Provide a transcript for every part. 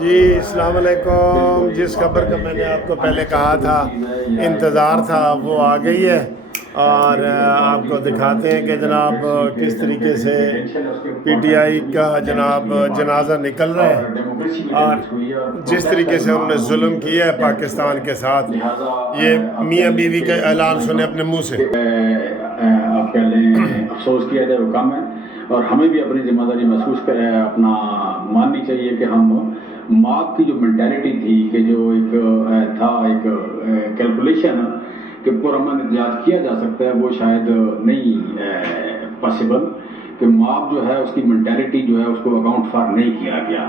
جی السلام علیکم. جس خبر کا میں نے آپ کو پہلے کہا تھا انتظار تھا وہ آ گئی ہے، اور آپ کو دکھاتے ہیں کہ جناب کس طریقے سے پی ٹی آئی کا جناب جنازہ نکل رہا ہے، اور جس طریقے سے انہوں نے ظلم کیا ہے پاکستان کے ساتھ. یہ میاں بیوی کا اعلان سنے اپنے منہ سے. آپ کہہ لیں افسوس کیا جائے وہ کم ہے، اور ہمیں بھی اپنی ذمہ داری محسوس کرے اپنا ماننی چاہیے کہ ہم ماپ کی جو مینٹیلٹی تھی کہ جو ایک تھا ایک کیلکولیشن کہ پرامن احتجاج کیا جا سکتا ہے، وہ شاید نہیں پاسبل، کہ ماپ جو ہے اس کی مینٹیلٹی جو ہے اس کو اکاؤنٹ فار نہیں کیا گیا،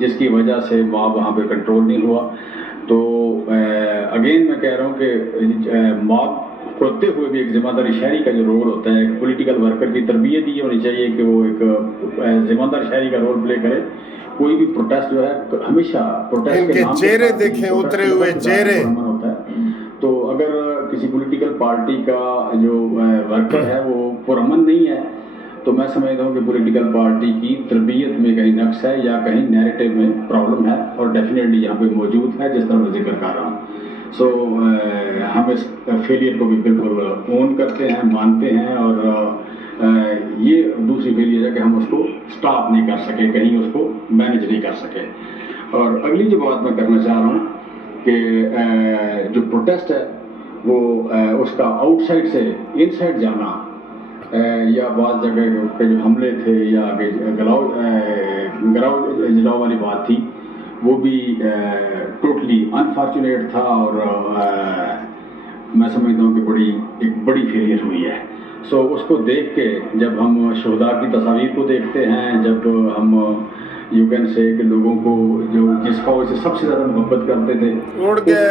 جس کی وجہ سے ماپ وہاں پہ کنٹرول نہیں ہوا. تو اگین میں کہہ رہا ہوں کہ ماپ ہوتے ہوئے بھی ایک ذمہ داری شہری کا جو رول ہوتا ہے، ایک پولیٹیکل ورکر کی تربیت یہ ہونی چاہیے کہ وہ ایک ذمہ دار شہری کا رول پلے کرے. کوئی بھی پروٹیسٹ جو ہے ہمیشہ پروٹیسٹ ان کے چہرے دیکھیں، اترے ہوئے چہرے. ہوتا ہے. تو اگر کسی پولیٹیکل پارٹی کا جو ورکر ہے وہ پرامن نہیں ہے تو میں سمجھتا ہوں کہ پولیٹیکل پارٹی کی تربیت میں کہیں نقص ہے یا کہیں نیریٹو میں پرابلم ہے، اور ڈیفینیٹلی یہاں پہ موجود ہے جس طرح میں ذکر کر رہا ہوں. سو ہم اس فیلئر کو بھی بالکل اون کرتے ہیں، مانتے ہیں، اور یہ دوسری فیلئر ہے کہ ہم اس کو سٹاپ نہیں کر سکے، کہیں اس کو مینیج نہیں کر سکے. اور اگلی جو بات میں کرنا چاہ رہا ہوں کہ جو پروٹیسٹ ہے وہ اس کا آؤٹ سائڈ سے ان سائڈ جانا، یا بعض جگہ پہ جو حملے تھے یا گراؤ اجلاؤ والی بات تھی، وہ بھی ٹوٹلی انفارچونیٹ تھا، اور میں سمجھتا ہوں کہ ایک بڑی فیلئر ہوئی ہے. سو اس کو دیکھ کے جب ہم شہداء کی تصاویر کو دیکھتے ہیں، جب ہم یو کین سے کہ لوگوں کو جو جس فوج سے سب سے زیادہ محبت کرتے تھے اڑ گئے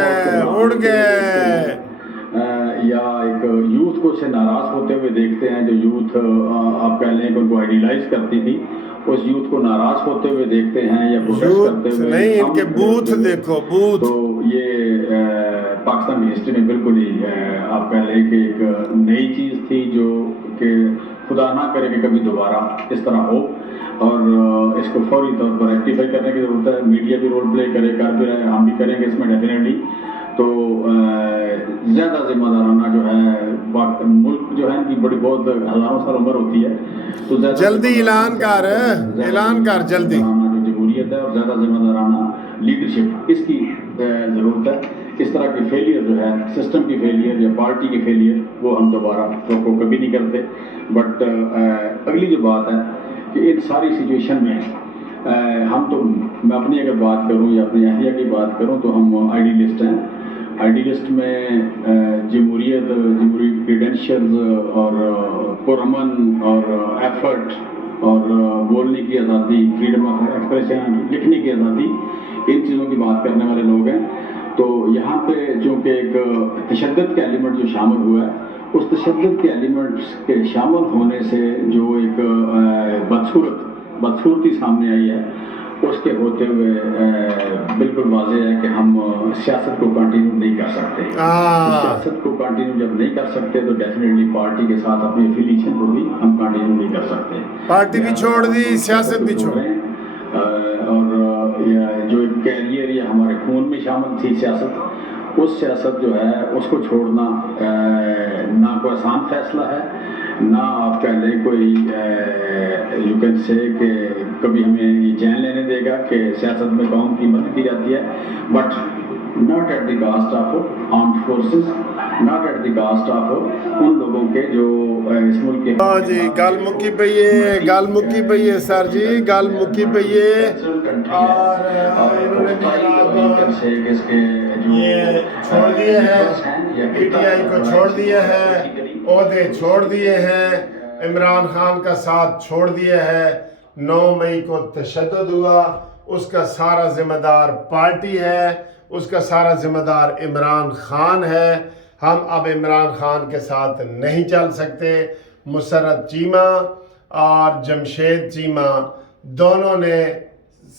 یا ایک یوتھ کو سے ناراض ہوتے ہوئے دیکھتے ہیں، جو یوتھ آپ کہہ لیں کہ ان کو آئیڈیلائز کرتی تھی، اس یوتھ کو ناراض ہوتے ہوئے دیکھتے ہیں یا پروٹیسٹ کرتے ہوئے نہیں، ان کے بوتھ دیکھو، بوتھ. تو یہ پاکستان کی ہسٹری میں بالکل ہی آپ کہہ لیں کہ ایک نئی چیز تھی جو کہ خدا نہ کرے کہ کبھی دوبارہ اس طرح ہو، اور اس کو فوری طور پر ریکٹیفائی کرنے کی ضرورت ہے. میڈیا بھی رول پلے کر بھی رہے ہیں، ہم بھی کریں گے اس میں ڈیفینیٹلی. تو زیادہ ذمہ دارانہ جو ہے ملک جو ہے ان کی بہت ہزاروں سال عمر ہوتی ہے، تو جلدی اعلان کر جلدی. جو جمہوریت ہے اور زیادہ ذمہ دارانہ لیڈرشپ، اس کی ضرورت ہے. اس طرح کی فیلئر جو ہے سسٹم کی فیلئر یا پارٹی کی فیلئر وہ ہم دوبارہ کو کبھی نہیں کرتے. بٹ اگلی جو بات ہے کہ ان ساری سچویشن میں ہم تو، میں اپنی اگر بات کروں یا اپنی اہلیہ کی بات کروں تو ہم آئیڈیلسٹ ہیں. آئیڈیلسٹ میں جمہوری کریڈینشلز اور پرامن اور ایفرٹ اور بولنے کی آزادی، فریڈم آف ایکسپریشن، لکھنے کی آزادی، ان چیزوں کی بات کرنے والے لوگ ہیں. تو یہاں پہ چونکہ ایک تشدد کا ایلیمنٹ جو شامل ہوا ہے، اس تشدد کے ایلیمنٹس کے شامل ہونے سے جو ایک بدصورتی سامنے آئی ہے، اس کے ہوتے ہوئے بالکل واضح ہے کہ ہم سیاست کو کنٹینیو نہیں کر سکتے. سیاست کو کنٹینیو جب نہیں کر سکتے تو ڈیفینیٹلی پارٹی کے ساتھ اپنی افیلیشن کو بھی ہم کنٹینیو نہیں کر سکتے. پارٹی بھی چھوڑ دی، سیاست بھی چھوڑ. اور جو ایک کیریئر یا ہمارے خون میں شامل تھی سیاست، اس سیاست جو ہے اس کو چھوڑنا نہ کوئی آسان فیصلہ ہے، نہ آپ کہہ لیں کوئی یو کین سے کہ کبھی ہمیں یہ چین لینے دے گا کہ سیاست میں قوم کی مدد کی جاتی ہے. But not at the cost of armed forces, not at the cost of ان لوگوں کے جو اس ملک کے. جی گل مکی پئی ہے سر جی، گل مکی پئی ہے. اور انہوں نے بھی جناب یہ چھوڑ دیے ہیں، پی ٹی آئی کو چھوڑ دیا ہے، عہدے چھوڑ دیے ہیں، عمران خان کا ساتھ چھوڑ دیا ہے. 9 مئی کو تشدد ہوا، اس کا سارا ذمہ دار پارٹی ہے، اس کا سارا ذمہ دار عمران خان ہے. ہم اب عمران خان کے ساتھ نہیں چل سکتے. مسرت چیمہ اور جمشید چیمہ دونوں نے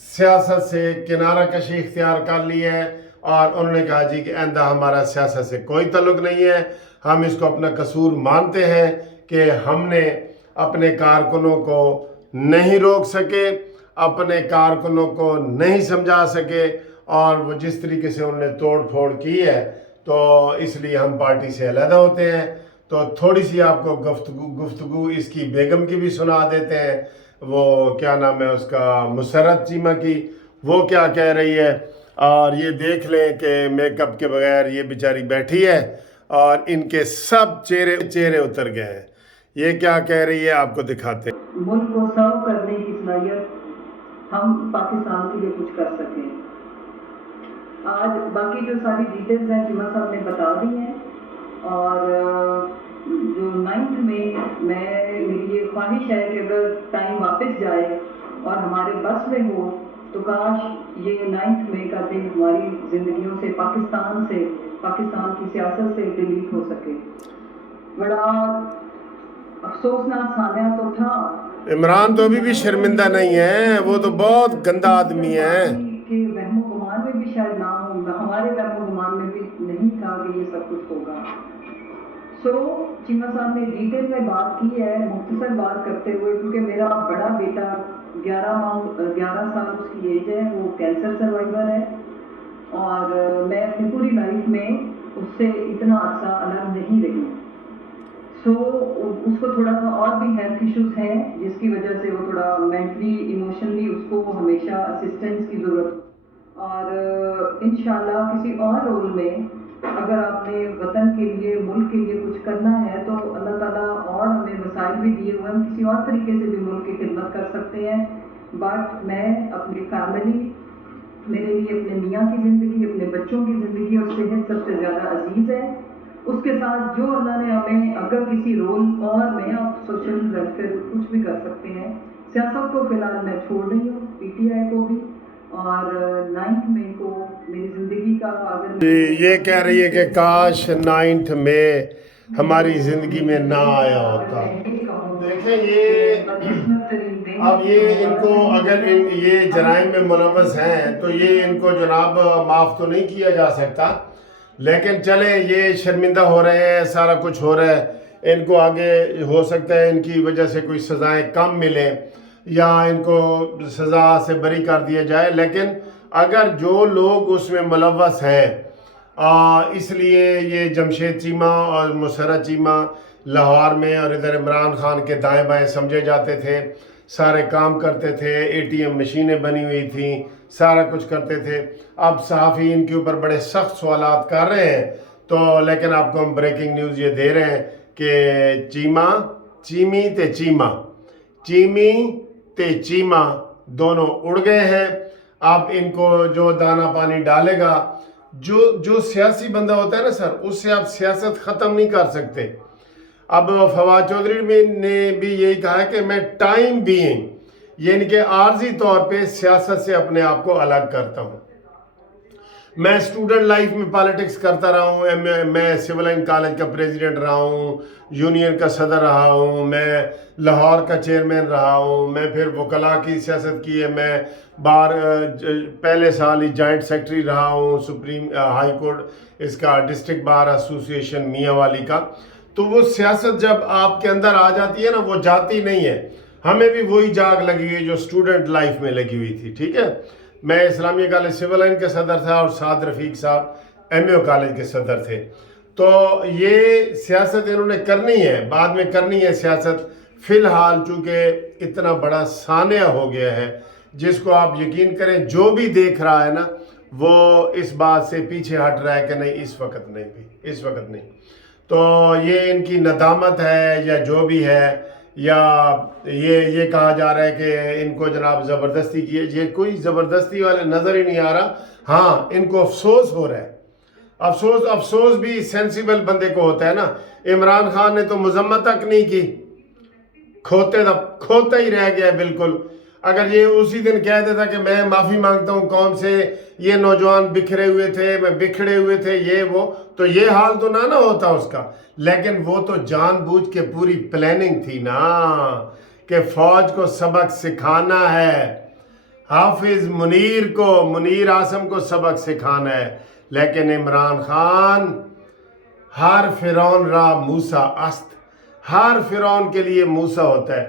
سیاست سے کنارہ کشی اختیار کر لی ہے، اور انہوں نے کہا جی کہ آئندہ ہمارا سیاست سے کوئی تعلق نہیں ہے. ہم اس کو اپنا قصور مانتے ہیں کہ ہم نے اپنے کارکنوں کو نہیں روک سکے. اپنے کارکنوں کو نہیں سمجھا سکے، اور وہ جس طریقے سے انہوں نے توڑ پھوڑ کی ہے، تو اس لیے ہم پارٹی سے علیحدہ ہوتے ہیں۔ تو تھوڑی سی آپ کو گفتگو اس کی بیگم کی بھی سنا دیتے ہیں، وہ کیا نام ہے اس کا، مسرت چیمہ کی، وہ کیا کہہ رہی ہے۔ اور یہ دیکھ لیں کہ میک اپ کے بغیر یہ بیچاری بیٹھی ہے اور ان کے سب چہرے اتر گئے ہیں۔ یہ کیا کہہ رہی ہے آپ کو دکھاتے ہیں۔ ملک کو سرو کرنے کی صلاحیت ہم پاکستان کے لیے کچھ کر سکیں۔ آج باقی جو ساری ڈیٹیلز ہیں چیمہ صاحب نے بتا دی ہیں، اور جو 9 میں میری یہ خواہش ہے کہ اگر ٹائم واپس جائے اور ہمارے بس میں ہو تو کاش یہ 9 کا دن ہماری زندگیوں سے، پاکستان کی سیاست سے ڈیلیٹ ہو سکے۔ بڑا افسوسناک سانحہ تو تھا۔ عمران تو ابھی بھی شرمندہ نہیں ہے، وہ تو بہت گندا آدمی ہے۔ کہ وہم و گمان میں بھی شاید نہ ہو، ہمارے وہم و گمان میں بھی نہیں تھا کہ یہ سب کچھ ہوگا۔ چیمہ صاحب نے ڈیٹیل میں بات کی ہے، مختصر بات کرتے ہوئے، کیونکہ میرا بڑا بیٹا 11 سال اس کی ایج ہے، وہ کینسر سروائیور ہے، اور میں اپنی پوری لائف میں اس سے اتنا عرصہ الگ نہیں رہی۔ اس کو تھوڑا سا اور بھی ہیلتھ ایشوز ہیں، جس کی وجہ سے وہ تھوڑا مینٹلی ایموشنلی اس کو ہمیشہ اسسٹنس کی ضرورت، اور انشاءاللہ کسی اور رول میں اگر آپ نے وطن کے لیے، ملک کے لیے کچھ کرنا ہے تو اللہ تعالیٰ اور ہمیں وسائل بھی دیے ہوئے، ہم کسی اور طریقے سے بھی ملک کی خدمت کر سکتے ہیں۔ بٹ میں اپنی فیملی، میرے لیے اپنے میاں کی زندگی، اپنے بچوں کی زندگی اور صحت سب سے زیادہ عزیز ہے۔ اس کے ساتھ جو اللہ نے ہمیں اگر کسی رول، اور میں آپ سوشل ویلفیئر کچھ بھی کر سکتے ہیں۔ سیاست کو فی الحال میں چھوڑ رہی ہوں، PTI کو بھی، اور 9 مئی کو میری زندگی کا اگر یہ کہہ رہی ہے کہ کاش 9 مئی ہماری زندگی میں نہ آیا ہوتا۔ دیکھیں اب یہ ان کو اگر یہ جرائم میں ملوث ہیں تو یہ ان کو جناب معاف تو نہیں کیا جا سکتا، لیکن چلیں یہ شرمندہ ہو رہے ہیں، سارا کچھ ہو رہا ہے، ان کو آگے ہو سکتا ہے ان کی وجہ سے کوئی سزائیں کم ملیں یا ان کو سزا سے بری کر دیا جائے، لیکن اگر جو لوگ اس میں ملوث ہیں، اس لیے یہ جمشید چیمہ اور مسرت چیمہ لاہور میں اور ادھر عمران خان کے دائیں بائیں سمجھے جاتے تھے، سارے کام کرتے تھے، ATM مشینیں بنی ہوئی تھیں، سارا کچھ کرتے تھے۔ اب صحافی ان کے اوپر بڑے سخت سوالات کر رہے ہیں، تو لیکن آپ کو ہم بریکنگ نیوز یہ دے رہے ہیں کہ چیمی تے چیمہ دونوں اڑ گئے ہیں۔ اب ان کو جو دانہ پانی ڈالے گا، جو سیاسی بندہ ہوتا ہے نا سر، اس سے آپ سیاست ختم نہیں کر سکتے۔ اب فواد چودھری نے بھی یہی کہا ہے کہ میں ٹائم بینگ، یعنی کہ عارضی طور پہ سیاست سے اپنے آپ کو الگ کرتا ہوں۔ میں اسٹوڈنٹ لائف میں پالیٹکس کرتا رہا ہوں، میں سول لائن کالج کا پریزیڈنٹ رہا ہوں، یونین کا صدر رہا ہوں، میں لاہور کا چیئرمین رہا ہوں، میں پھر وکلاء کی سیاست کی ہے، میں پہلے سال ہی جوائنٹ سیکرٹری رہا ہوں سپریم ہائی کورٹ اس کا ڈسٹرکٹ بار ایسوسی ایشن میاں والی کا۔ تو وہ سیاست جب آپ کے اندر آ جاتی ہے نا، وہ جاتی نہیں ہے۔ ہمیں بھی وہی جاگ لگی ہوئی جو اسٹوڈنٹ لائف میں لگی ہوئی تھی، ٹھیک ہے۔ میں اسلامیہ کالج سول لائن کے صدر تھا اور سعد رفیق صاحب MAO کالج کے صدر تھے۔ تو یہ سیاست انہوں نے کرنی ہے، بعد میں کرنی ہے سیاست۔ فی الحال چونکہ اتنا بڑا سانحہ ہو گیا ہے، جس کو آپ یقین کریں جو بھی دیکھ رہا ہے نا، وہ اس بات سے پیچھے ہٹ رہا ہے کہ نہیں اس وقت نہیں۔ تو یہ ان کی ندامت ہے یا جو بھی ہے، یا یہ کہا جا رہا ہے کہ ان کو جناب زبردستی کی ہے، یہ کوئی زبردستی والے نظر ہی نہیں آ رہا۔ ہاں ان کو افسوس ہو رہا ہے، افسوس بھی سینسیبل بندے کو ہوتا ہے نا۔ عمران خان نے تو مذمت تک نہیں کی، کھوتا ہی رہ گیا بالکل۔ اگر یہ اسی دن کہہ دیتا کہ میں معافی مانگتا ہوں قوم سے، یہ نوجوان بکھرے ہوئے تھے یہ وہ، تو یہ حال تو نہ ہوتا اس کا۔ لیکن وہ تو جان بوجھ کے پوری پلاننگ تھی نا کہ فوج کو سبق سکھانا ہے، حافظ منیر اعظم کو سبق سکھانا ہے۔ لیکن عمران خان، ہر فرعون را موسیٰ است، ہر فرعون کے لیے موسیٰ ہوتا ہے۔